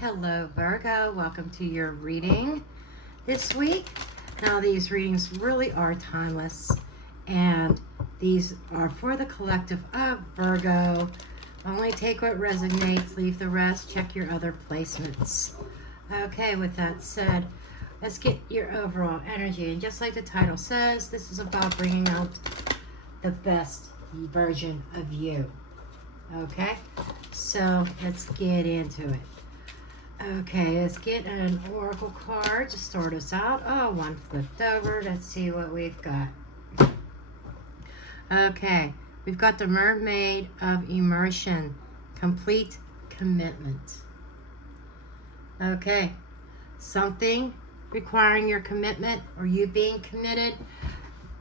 Hello Virgo, welcome to your reading this week. Now these readings really are timeless and these are for the collective of Virgo. Only take what resonates, leave the rest, check your other placements. Okay, with that said, let's get your overall energy. And just like the title says, this is about bringing out the best version of you. Okay, so let's get into it. Okay, let's get an oracle card to start us out. Oh, one flipped over. Let's see what we've got. Okay, we've got the Mermaid of Immersion, complete commitment. Okay, something requiring your commitment or you being committed.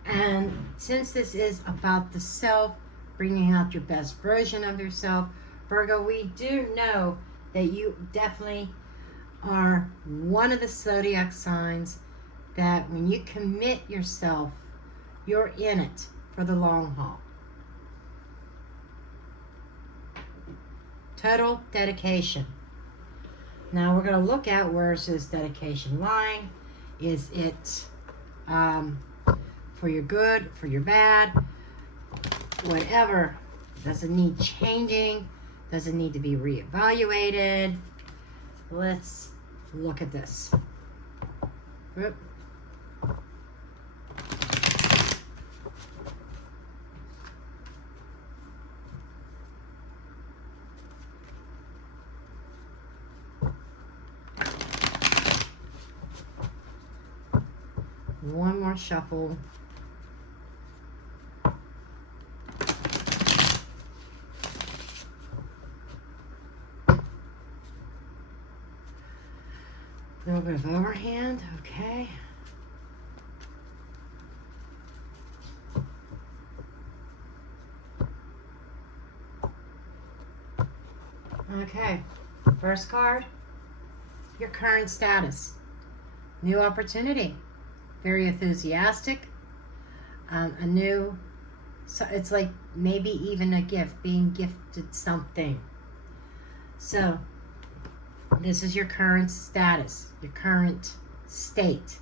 And since this is about the self, bringing out your best version of yourself, Virgo, we do know that you definitely are one of the zodiac signs that when you commit yourself, you're in it for the long haul. Total dedication. Now we're going to look at where's this dedication lying. Is it for your good, for your bad, whatever? Does it need changing? Does it need to be reevaluated? Let's look at this. Whoop. One more shuffle. A little bit of overhand, okay. Okay, first card, your current status. New opportunity, very enthusiastic, a new, so it's like maybe even a gift, being gifted something. So, this is your current status, your current state.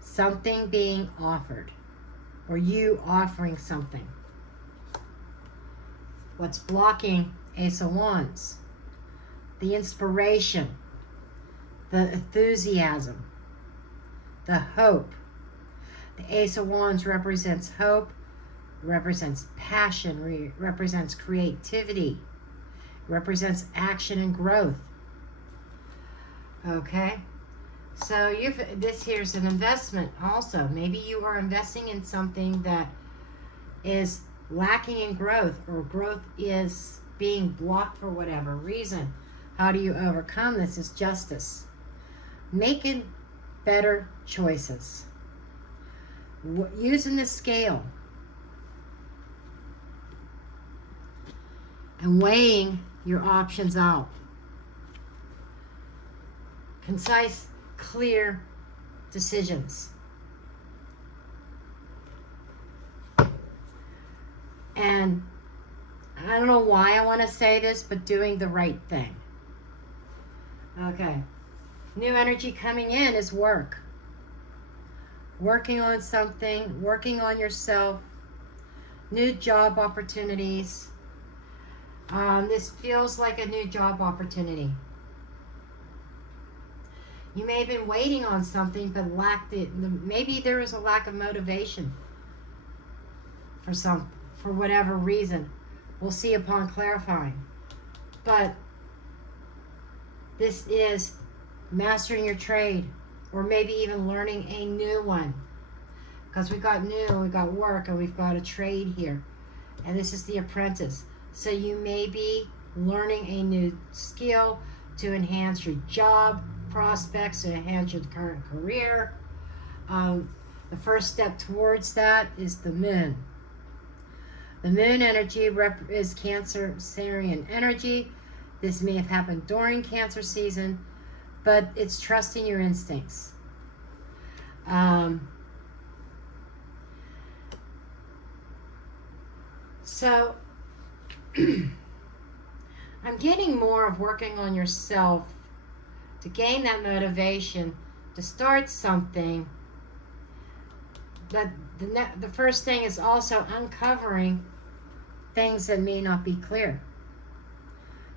Something being offered, or you offering something. What's blocking? Ace of Wands. The inspiration, the enthusiasm, the hope. The Ace of Wands represents hope, represents passion, represents creativity, represents action and growth. Okay, so this here's an investment also. Maybe you are investing in something that is lacking in growth, or growth is being blocked for whatever reason. How do you overcome this? Is justice. Making better choices. Using the scale. And weighing your options out. Concise, clear decisions. And I don't know why I want to say this, but doing the right thing. Okay. New energy coming in is work. Working on something, working on yourself, new job opportunities. This feels like a new job opportunity. You may have been waiting on something but lacked it. Maybe there was a lack of motivation for whatever reason. We'll see upon clarifying. But this is mastering your trade, or maybe even learning a new one. Because we've got new, we've got work, and we've got a trade here. And this is the apprentice. So you may be learning a new skill to enhance your job prospects, to enhance your current career. The first step towards that is the moon. The moon energy is Cancerian energy. This may have happened during Cancer season, but it's trusting your instincts. So I'm getting more of working on yourself to gain that motivation to start something. But the first thing is also uncovering things that may not be clear.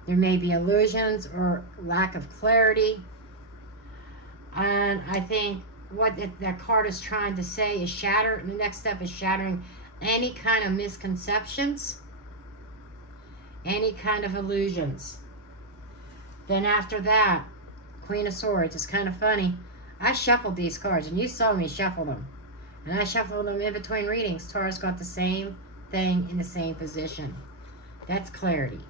There may be illusions or lack of clarity. And I think what that card is trying to say is the next step is shattering any kind of misconceptions, any kind of illusions. Then after that, Queen of Swords. It's kind of funny. I shuffled these cards, and you saw me shuffle them. And I shuffled them in between readings. Taurus got the same thing in the same position. That's clarity.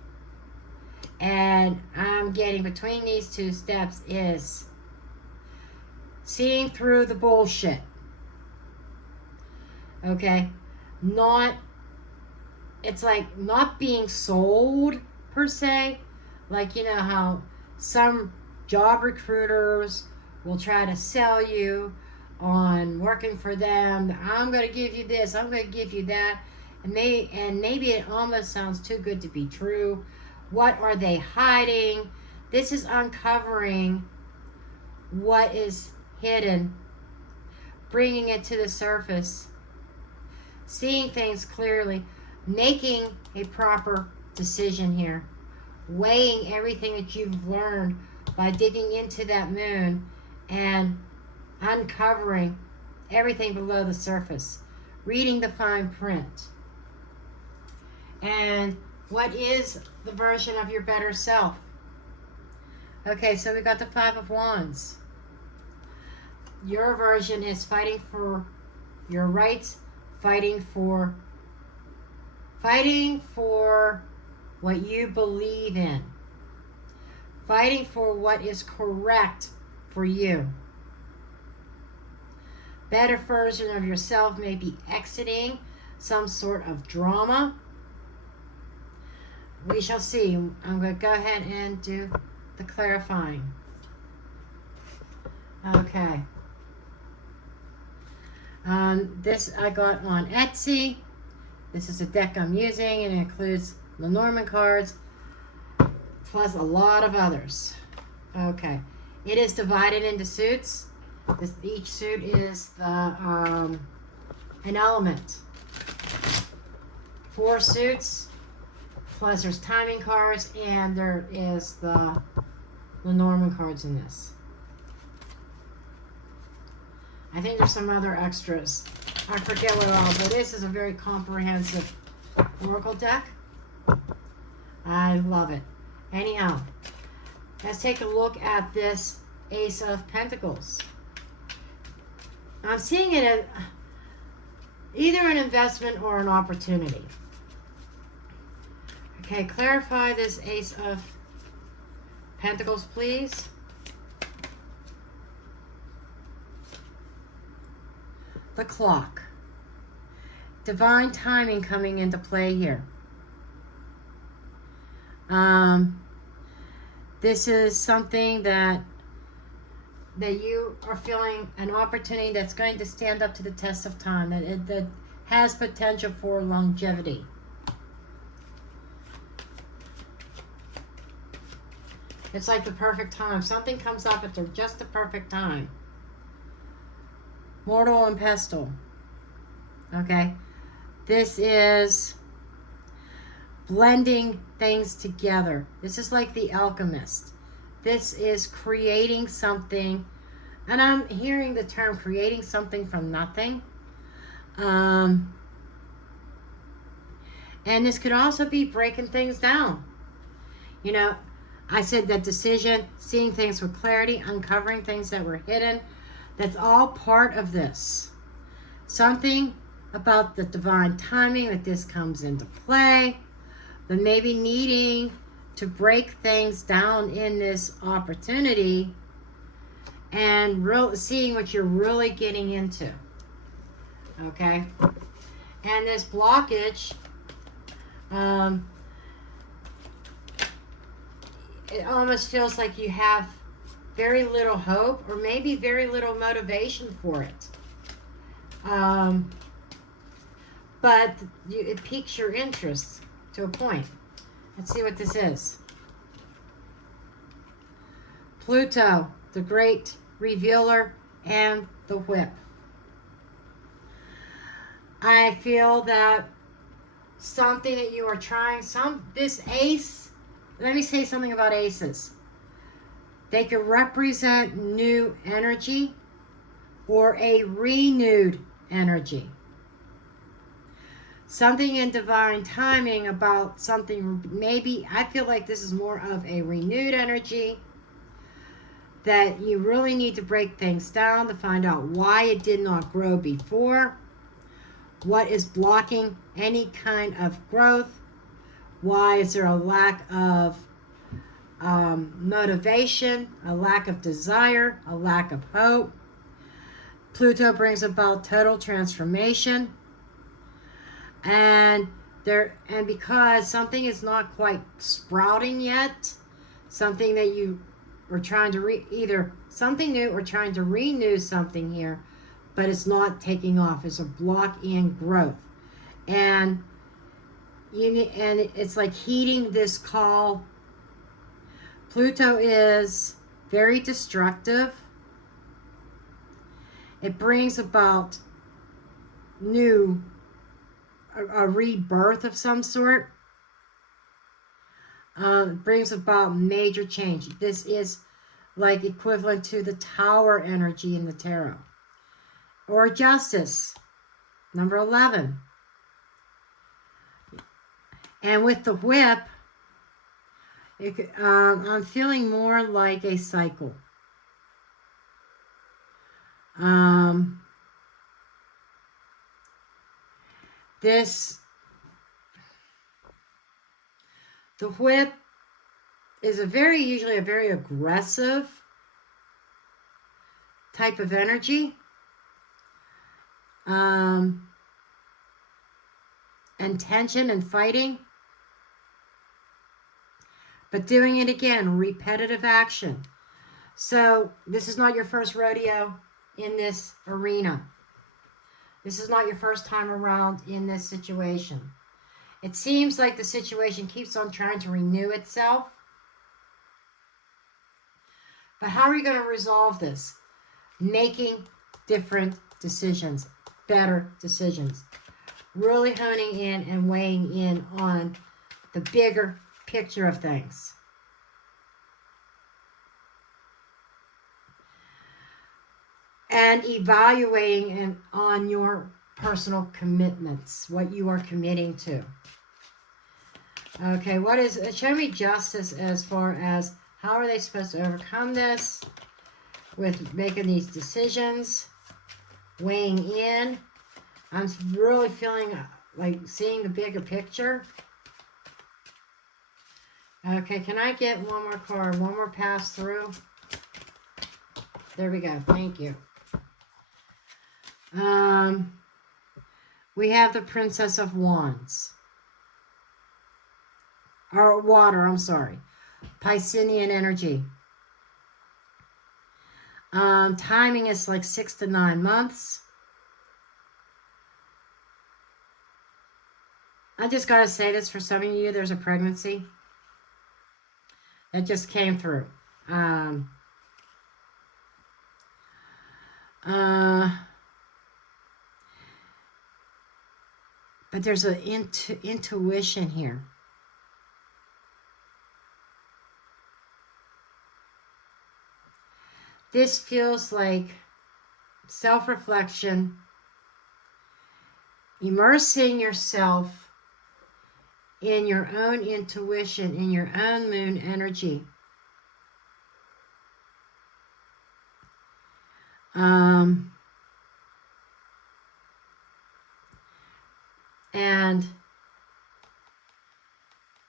And I'm getting between these two steps is seeing through the bullshit. Okay? It's like not being sold per se. Like, you know how some job recruiters will try to sell you on working for them. I'm going to give you this, I'm going to give you that. And maybe it almost sounds too good to be true. What are they hiding? This is uncovering what is hidden, bringing it to the surface, seeing things clearly, making a proper decision here, weighing everything that you've learned by digging into that moon and uncovering everything below the surface, reading the fine print. And what is the version of your better self? Okay, so we got the Five of Wands. Your version is fighting for your rights, fighting for what you believe in, fighting for what is correct for you. Better version of yourself may be exiting some sort of drama. We shall see. I'm going to go ahead and do the clarifying. Okay. This I got on Etsy. This is a deck I'm using, and it includes Lenormand cards, plus a lot of others. Okay. It is divided into suits. Each suit is an element. 4 suits, plus there's timing cards, and there is the Lenormand cards in this. I think there's some other extras. I forget what all, but this is a very comprehensive oracle deck. I love it. Anyhow, let's take a look at this Ace of Pentacles. I'm seeing it as either an investment or an opportunity. Okay, clarify this Ace of Pentacles, please. The clock. Divine timing coming into play here. This is something that you are feeling an opportunity that's going to stand up to the test of time, that has potential for longevity. It's like the perfect time. Something comes up at just the perfect time. Mortal and pestle. Okay. This is blending things together. This is like the alchemist. This is creating something, and I'm hearing the term creating something from nothing. And this could also be breaking things down. You know, I said that decision, seeing things with clarity, uncovering things that were hidden. That's all part of this. Something about the divine timing that this comes into play, but maybe needing to break things down in this opportunity and seeing what you're really getting into. Okay? And this blockage, it almost feels like you have very little hope, or maybe very little motivation for it. But it piques your interest to a point. Let's see what this is. Pluto, the great revealer and the whip. I feel that something that you are trying, this ace, let me say something about aces. They could represent new energy or a renewed energy. Something in divine timing about something, maybe, I feel like this is more of a renewed energy, that you really need to break things down to find out why it did not grow before, what is blocking any kind of growth, why is there a lack of motivation, a lack of desire, a lack of hope. Pluto brings about total transformation. And because something is not quite sprouting yet, something that you are trying to either something new or trying to renew something here, but it's not taking off. It's a block in growth, and it's like heeding this call. Pluto is very destructive. It brings about a rebirth of some sort. It brings about major change. This is like equivalent to the Tower energy in the tarot. Or Justice, number 11. And with the whip, I'm feeling more like a cycle. The whip is usually a very aggressive type of energy. And tension and fighting. But doing it again, repetitive action. So this is not your first rodeo in this arena. This is not your first time around in this situation. It seems like the situation keeps on trying to renew itself. But how are you going to resolve this? Making different decisions, better decisions. Really honing in and weighing in on the bigger picture of things. And evaluating on your personal commitments, what you are committing to. Okay, show me Justice as far as how are they supposed to overcome this with making these decisions, weighing in. I'm really feeling like seeing the bigger picture. Okay, can I get one more card, one more pass through? There we go. Thank you. We have the Princess of Wands. Or water, I'm sorry. Piscean energy. Timing is like 6 to 9 months. I just got to say this, for some of you, there's a pregnancy that just came through. But there's an intuition here. This feels like self-reflection, immersing yourself in your own intuition, in your own moon energy. And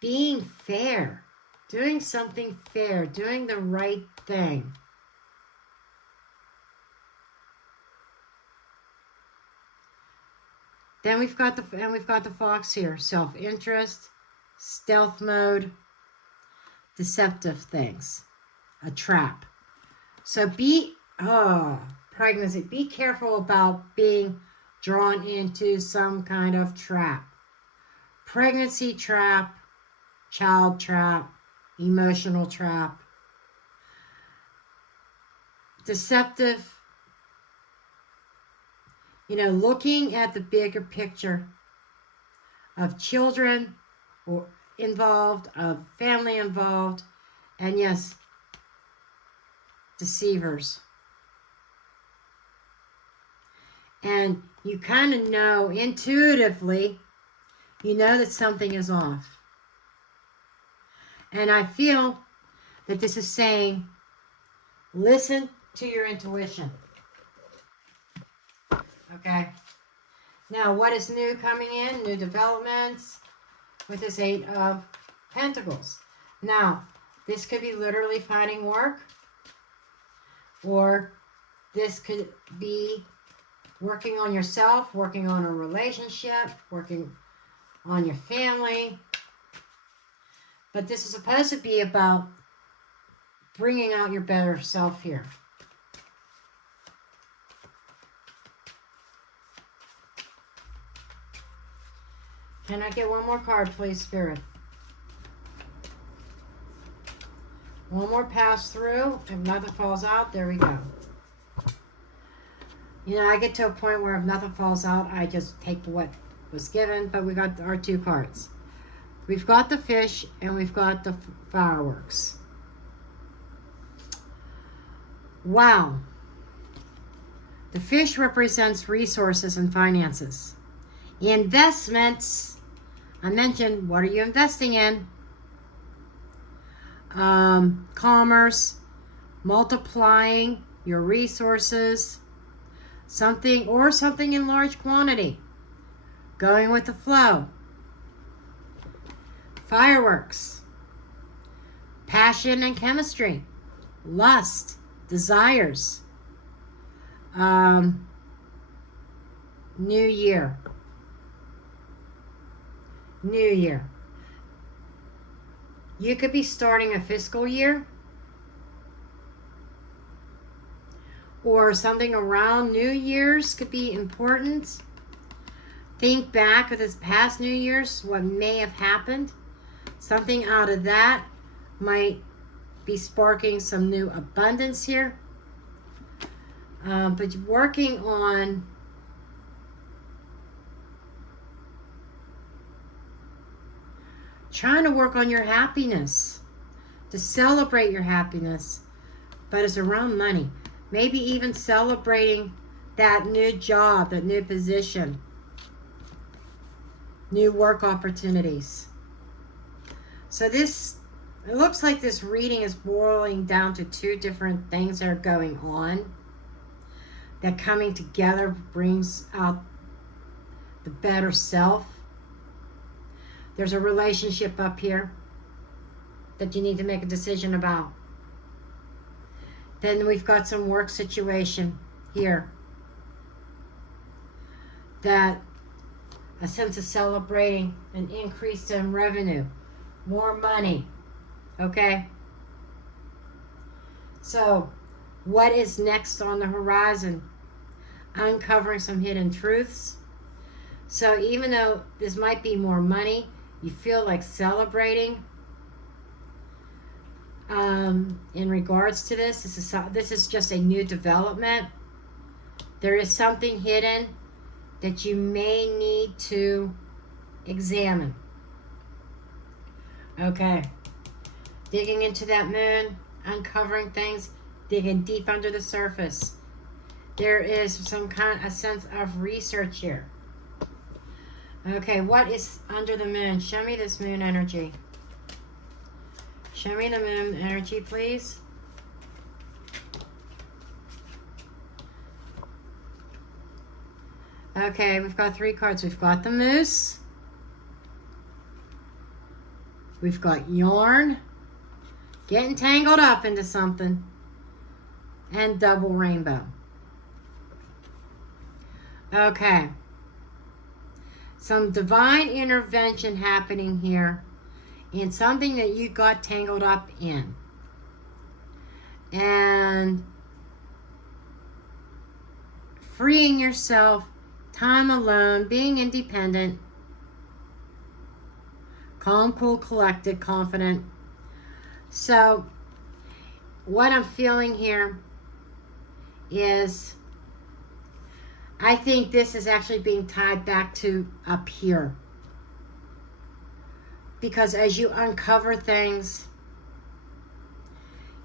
being fair, doing something fair, doing the right thing. Then we've got the fox here. Self-interest, stealth mode, deceptive things, a trap. So pregnancy. Be careful about being drawn into some kind of trap. Pregnancy trap, child trap, emotional trap. deceptive, looking at the bigger picture of children or involved, of family involved, and yes, deceivers. And you kind of know intuitively, that something is off. And I feel that this is saying, listen to your intuition. Okay. Now, what is new coming in? New developments with this 8 of Pentacles. Now, this could be literally finding work, or this could be working on yourself, working on a relationship, working on your family. But this is supposed to be about bringing out your better self here. Can I get one more card, please, Spirit? One more pass through. If nothing falls out, there we go. I get to a point where if nothing falls out, I just take what was given. But we got our 2 cards. We've got the fish and we've got the fireworks. Wow. The fish represents resources and finances. Investments. I mentioned, what are you investing in? Commerce, multiplying your resources, something in large quantity, going with the flow. Fireworks, passion and chemistry, lust, desires, new year. You could be starting a fiscal year, or something around New Year's could be important. Think back of this past New Year's, what may have happened. Something out of that might be sparking some new abundance here. But working on trying to work on your happiness, to celebrate your happiness, but it's around money. Maybe even celebrating that new job, that new position, new work opportunities. So it looks like this reading is boiling down to 2 different things that are going on, that coming together brings out the better self. There's a relationship up here that you need to make a decision about. Then we've got some work situation here. That a sense of celebrating an increase in revenue, more money. Okay? So, what is next on the horizon? Uncovering some hidden truths. So even though this might be more money, you feel like celebrating in regards to this. This is just a new development. There is something hidden that you may need to examine. Okay. Digging into that moon, uncovering things, digging deep under the surface. There is some kind of sense of research here. Okay, what is under the moon? Show me this moon energy. Show me the moon energy, please. Okay, we've got 3 cards. We've got the moose. We've got yarn. Getting tangled up into something. And double rainbow. Okay. Some divine intervention happening here in something that you got tangled up in. And freeing yourself, time alone, being independent, calm, cool, collected, confident. So what I'm feeling here is, I think this is actually being tied back to up here. Because as you uncover things,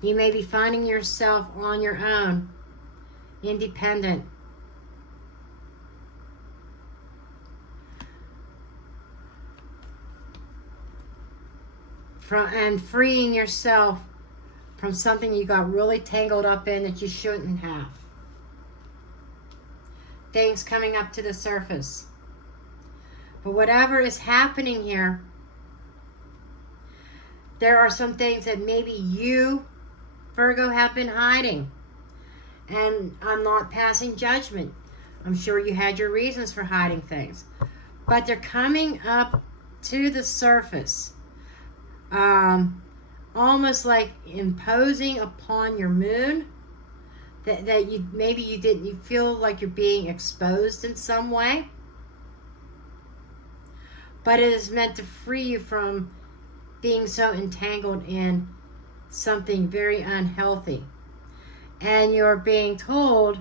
you may be finding yourself on your own, independent. And freeing yourself from something you got really tangled up in that you shouldn't have. Things coming up to the surface. But whatever is happening here, there are some things that maybe you, Virgo, have been hiding. And I'm not passing judgment. I'm sure you had your reasons for hiding things. But they're coming up to the surface. Almost like imposing upon your moon that you feel like you're being exposed in some way, but it is meant to free you from being so entangled in something very unhealthy. And you're being told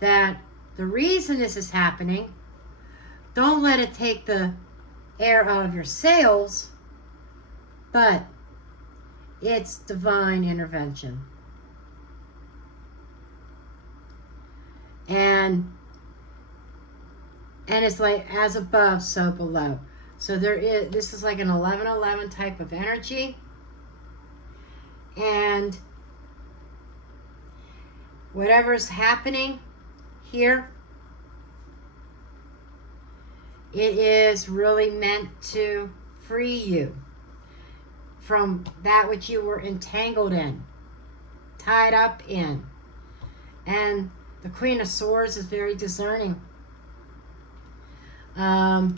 that the reason this is happening, don't let it take the air out of your sails, but it's divine intervention. And it's like as above, so below. So this is like an 11-11 type of energy. And whatever's happening here, it is really meant to free you from that which you were entangled in, tied up in. And the Queen of Swords is very discerning. The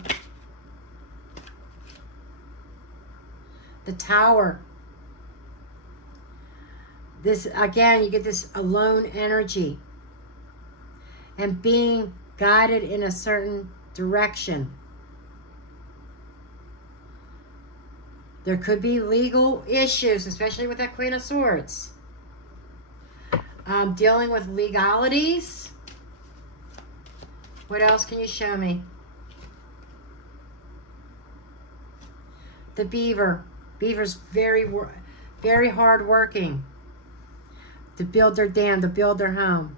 Tower. This, again, you get this alone energy. And being guided in a certain direction. There could be legal issues, especially with that Queen of Swords. Dealing with legalities. What else can you show me? The Beaver. Beaver's very hard working to build their dam, to build their home.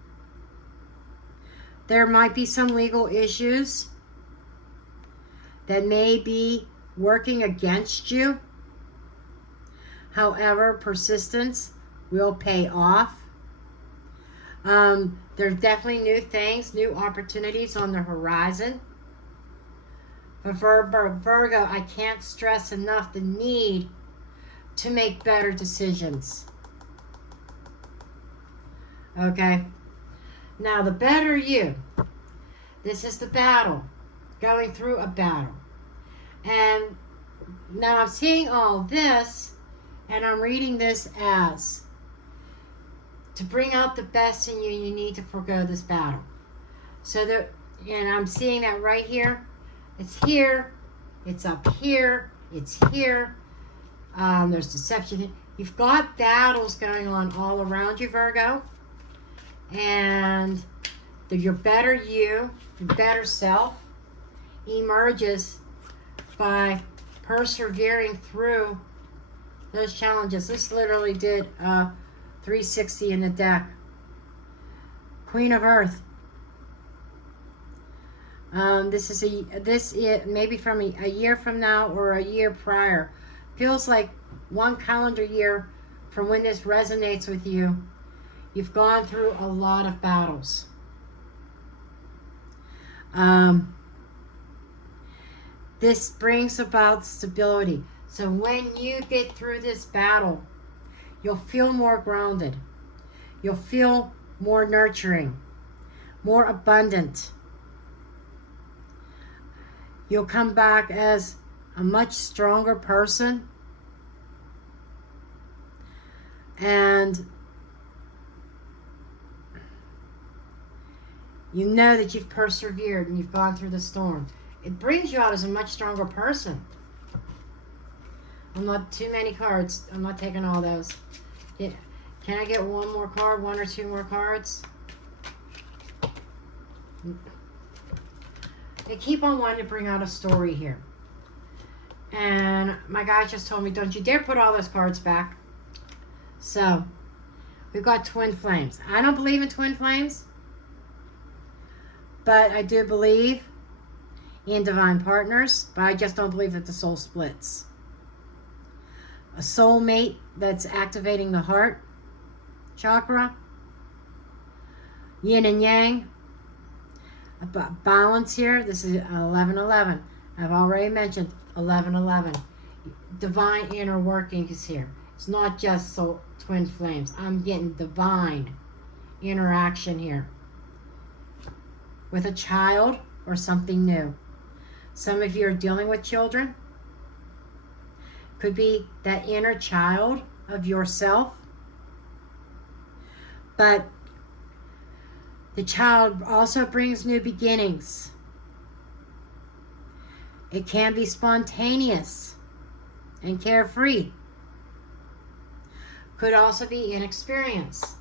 There might be some legal issues that may be working against you. However, persistence will pay off. There are definitely new things, new opportunities on the horizon. But for Virgo, I can't stress enough the need to make better decisions. Okay? Now, the better you. This is the battle. Going through a battle. And now I'm seeing all this, and I'm reading this as to bring out the best in you, you need to forgo this battle. And I'm seeing that right here. It's here. It's up here. It's here. There's deception. You've got battles going on all around you, Virgo. And your better you, your better self, emerges by persevering through those challenges. This literally did 360 in the deck. Queen of Earth. This is maybe from a year from now or a year prior. Feels like one calendar year from when this resonates with you. You've gone through a lot of battles. This brings about stability. So when you get through this battle, you'll feel more grounded. You'll feel more nurturing, more abundant. You'll come back as a much stronger person. And you know that you've persevered and you've gone through the storm. It brings you out as a much stronger person. I'm not too many cards. I'm not taking all those. Yeah. Can I get one more card? One or two more cards? they keep on wanting to bring out a story here. And my guy just told me, don't you dare put all those cards back. So, we've got twin flames. I don't believe in twin flames, but I do believe in divine partners, but I just don't believe that the soul splits. A soulmate that's activating the heart chakra, yin and yang, a balance here. This is 1111. I've already mentioned 1111. Divine inner workings here. It's not just soul twin flames. I'm getting divine interaction here with a child or something new. Some of you are dealing with children. Could be that inner child of yourself. But the child also brings new beginnings. It can be spontaneous and carefree. Could also be inexperience.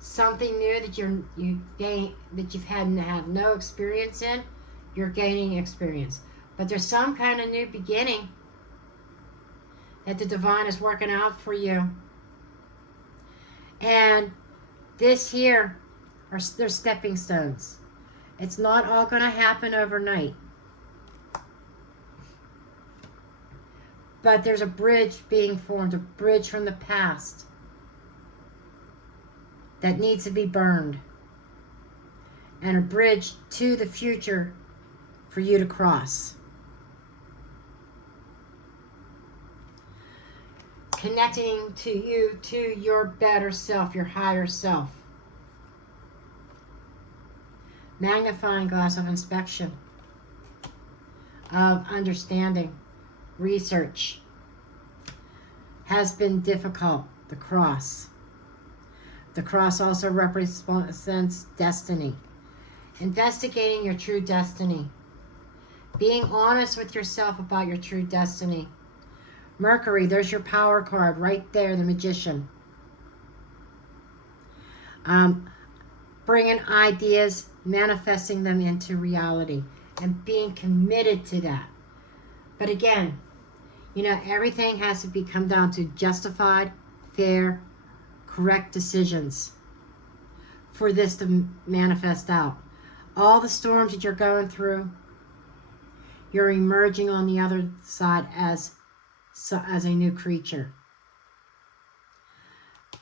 Something new that you've had no experience in, you're gaining experience. But there's some kind of new beginning that the divine is working out for you. And this here they're stepping stones. It's not all going to happen overnight. But there's a bridge being formed, a bridge from the past that needs to be burned, and a bridge to the future for you to cross. Connecting to you, to your better self, your higher self. Magnifying glass of inspection, of understanding, research. Has been difficult, the cross. The cross also represents destiny. Investigating your true destiny. Being honest with yourself about your true destiny. Mercury, there's your power card right there, the Magician. Bringing ideas, manifesting them into reality, and being committed to that. But again, everything has to come down to justified, fair, correct decisions for this to manifest out. All the storms that you're going through, you're emerging on the other side as a new creature.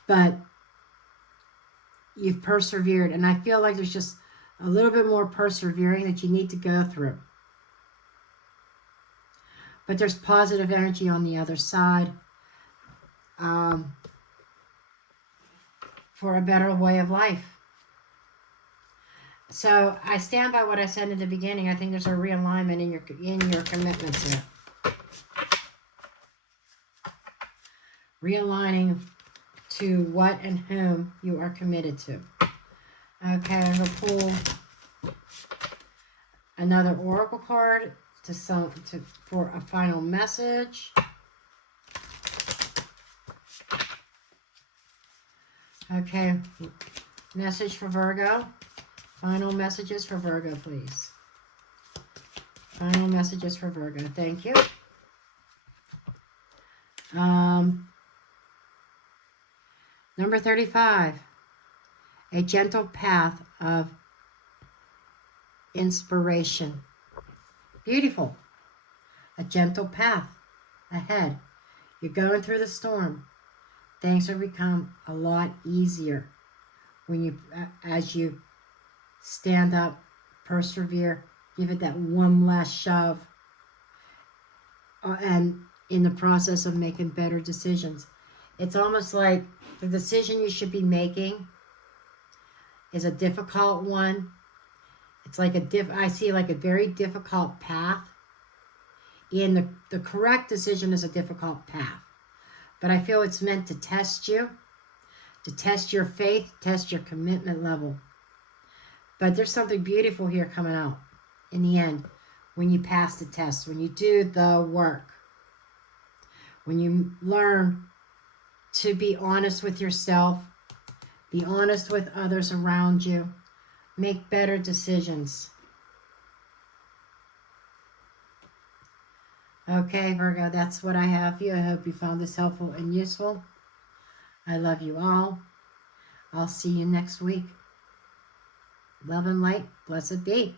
But you've persevered, and I feel like there's just a little bit more persevering that you need to go through. But there's positive energy on the other side for a better way of life. So I stand by what I said in the beginning. I think there's a realignment in your commitments here. Realigning to what and whom you are committed to. Okay, I'm going to pull another oracle card for a final message. Okay, message for Virgo. Final messages for Virgo, please. Final messages for Virgo. Thank you. Number 35. A gentle path of inspiration. Beautiful. A gentle path ahead. You're going through the storm. Things will become a lot easier as you stand up, persevere, give it that one last shove, and in the process of making better decisions. It's almost like the decision you should be making is a difficult one. It's like I see like a very difficult path. The correct decision is a difficult path. But I feel it's meant to test you, to test your faith, test your commitment level. But there's something beautiful here coming out in the end when you pass the test, when you do the work, when you learn to be honest with yourself, be honest with others around you, make better decisions. Okay, Virgo, that's what I have for you. I hope you found this helpful and useful. I love you all. I'll see you next week. Love and light. Blessed be.